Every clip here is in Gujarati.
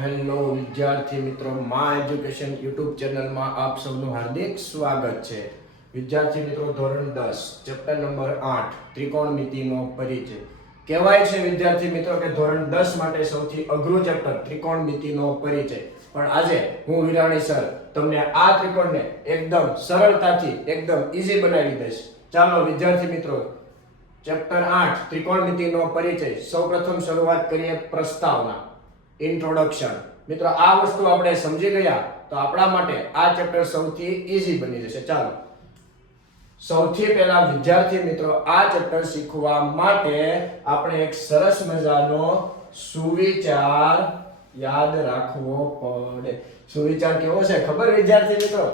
હેલો વિદ્યાર્થી મિત્રો, મા એજ્યુકેશન યુટ્યુબ ચેનલમાં આપ સૌનું હાર્દિક સ્વાગત છે. વિદ્યાર્થી મિત્રો, ધોરણ 10 ચેપ્ટર નંબર 8 ત્રિકોણમિતિનો પરિચય. કહેવાય છે વિદ્યાર્થી મિત્રો કે ધોરણ 10 માટે સૌથી અઘરું ચેપ્ટર ત્રિકોણમિતિનો પરિચય. પણ આજે હું વિરાણી સર તમને આ ત્રિકોણને એકદમ સરળતાથી એકદમ ઈઝી બનાવી દઈશ. ચાલો વિદ્યાર્થી મિત્રો, ચેપ્ટર 8 ત્રિકોણમિતિનો પરિચય. સૌપ્રથમ શરૂઆત કરીએ પ્રસ્તાવના, ઇન્ટ્રોડક્શન. મિત્રો, આ વસ્તુ આપણે સમજી ગયા તો આપણા માટે આ ચેપ્ટર સૌથી ઈઝી બની જશે. ચાલો સૌથી પહેલા વિદ્યાર્થી મિત્રો, આ ચેપ્ટર શીખવા માટે આપણે એક સરસ મજાનો સુવિચાર યાદ રાખવો પડે. સુવિચાર કેવો છે ખબર વિદ્યાર્થી મિત્રો?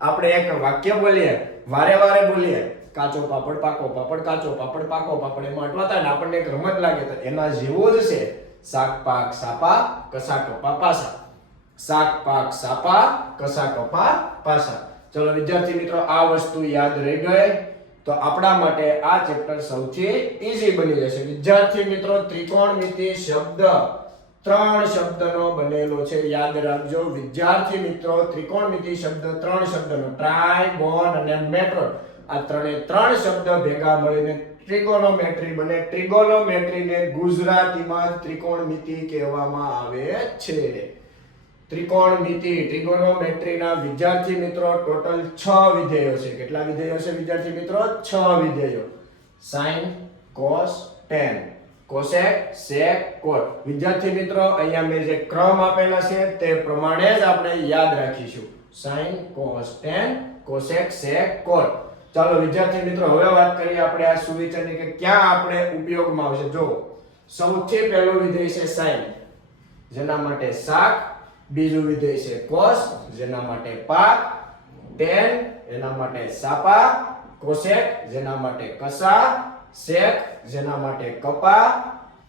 આપણે એક વાક્ય બોલીએ, વારે વારે બોલીએ, કાચો પાપડ પાકો પાપડ, કાચો પાપડ પાકો પાપડ. એમાં અટવાતા ને આપણને એક રમત લાગે તો એના જેવો જ છે. શાક પાક સાપા કસા કપા પાસા. શાક પાક સાપા કસા કપા પાસા. ચલો વિદ્યાર્થી મિત્રો, આ વસ્તુ યાદ રહી ગઈ તો આપણા માટે આ ચેપ્ટર સૌથી ઈઝી બની જશે. વિદ્યાર્થી મિત્રો, ત્રિકોણમિતિ શબ્દ 3 શબ્દનો બનેલો છે. યાદ રાખજો વિદ્યાર્થી મિત્રો, ત્રિકોણમિતિ શબ્દ 3 શબ્દનો, ટ્રાય, ગોન અને મેટ્રોન. આ ત્રણે શબ્દ ભેગા મળીને ટ્રિગોનોમેટ્રી બને. ટ્રિગોનોમેટ્રીને ગુજરાતીમાં ત્રિકોણમિતિ કહેવામાં આવે છે. ટ્રિગોનોમેટ્રીના વિદ્યાર્થી મિત્રો ટોટલ 6 વિધેયો છે. કેટલા વિધેયો છે વિદ્યાર્થી મિત્રો? 6 વિધેયો. સાઇન, કોસ, ટેન, કોસેક, સેક, કોટ. વિદ્યાર્થી મિત્રો, અહીંયા મેં જે ક્રમ આપેલા છે તે પ્રમાણે જ આપણે યાદ રાખીશું. સાઇન, કોસ, ટેન, કોસેક, સેક, કોટ. ચાલો વિદ્યાર્થી મિત્રો, હવે વાત કરીએ આપણે આ સુવિચારની કે ક્યાં આપણે ઉપયોગમાં આવશે. જો સૌથી પહેલું વિધેય છે સાઇન, જેના માટે શાક. બીજું વિધેય છે કોસ, જેના માટે પાક. ટેન, એના માટે સાપા. કોસેક, જેના માટે કસા. સેક, જેના માટે કપા.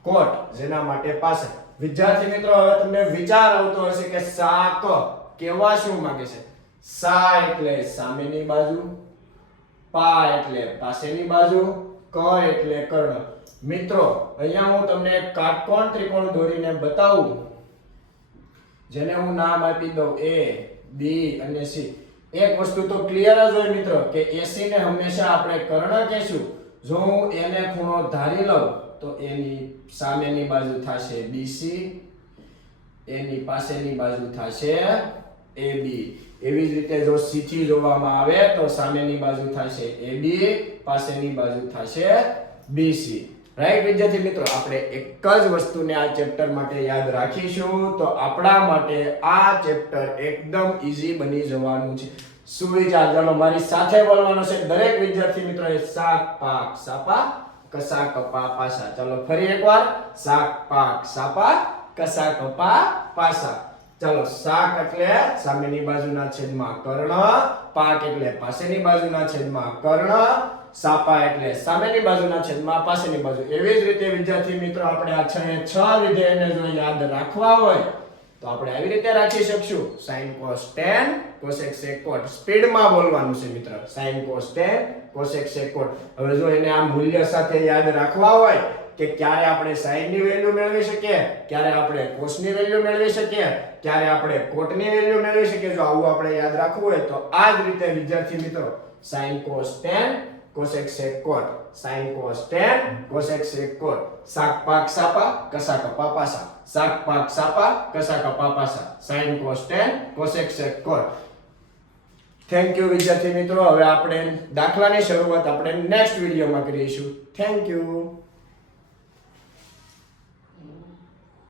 કોટ, જેના માટે પાસા. વિદ્યાર્થી મિત્રો, હવે તમને વિચાર આવતો હશે કે શાક કેવા શું માંગે છે. સા એટલે સામેની બાજુ, પા એટલે પાસેની બાજુ, ક એટલે કર્ણ. મિત્રો, અહીંયા હું તમને એક કાટકોણ ત્રિકોણ દોરીને બતાવું, જેને હું નામ આપી દઉં A, B અને C. એક વસ્તુ તો ક્લિયર જ હોય મિત્રો કે AC ને હંમેશા આપણે કર્ણ કહીશું. જો હું એને ખૂણો ધારી લઉં તો એની સામેની બાજુ થશે BC, એની પાસેની બાજુ થશે AB. એવી જ રીતે જો C થી જોવામાં આવે તો સામેની બાજુ થશે AB, પાસેની બાજુ થશે BC. રાઈટ વિદ્યાર્થી મિત્રો, આપણે એક જ વસ્તુને આ ચેપ્ટર માટે યાદ રાખીશું તો આપણા માટે આ ચેપ્ટર એકદમ ઈઝી બની જવાનું છે. સુવિચાર ચાલો મારી સાથે બોલવાનો છે દરેક વિદ્યાર્થી મિત્રોએ. શાક પાક સાપા કસા કપા પાસા. ચાલો ફરી એકવાર. શાક પાક સાપા કસા કપા પાસા. ચાલો, શાક એટલે સામેની બાજુના છેદમાં કર્ણ, પાક એટલે પાસેની બાજુના છેદમાં કર્ણ, સાપા એટલે સામેની બાજુના છેદમાં પાસેની બાજુ. એવી જ રીતે વિદ્યાર્થી મિત્રો, આપણે આ 6 વિધેયને જો યાદ રાખવા હોય તો આપણે આવી રીતે રાખી શકશું. sin cos tan cosec sec cot. સ્પીડમાં બોલવાનું છે મિત્ર. sin cos tan cosec sec cot. હવે જો એને આ મૂલ્ય સાથે યાદ રાખવા હોય કે ક્યારે આપણે sin ની વેલ્યુ મેળવી શકીએ, ક્યારે આપણે cos ની વેલ્યુ મેળવી શકીએ, ક્યારે આપણે cot ની વેલ્યુ મેળવી શકીએ, જો આવું આપણે યાદ રાખવું હોય તો આ જ રીતે વિદ્યાર્થી મિત્રો, sin cos tan cosec sec cot, sin cos tan cosec sec cot. શાક પાક સાપા કસા કપા પાસા. શાક પાક સાપા કસા કપા પાસા. sin cos tan cosec sec cot. Thank you વિદ્યાર્થી મિત્રો. હવે આપણે દાખલાની શરૂઆત આપણે નેક્સ્ટ વિડિયોમાં કરીશું. Thank you.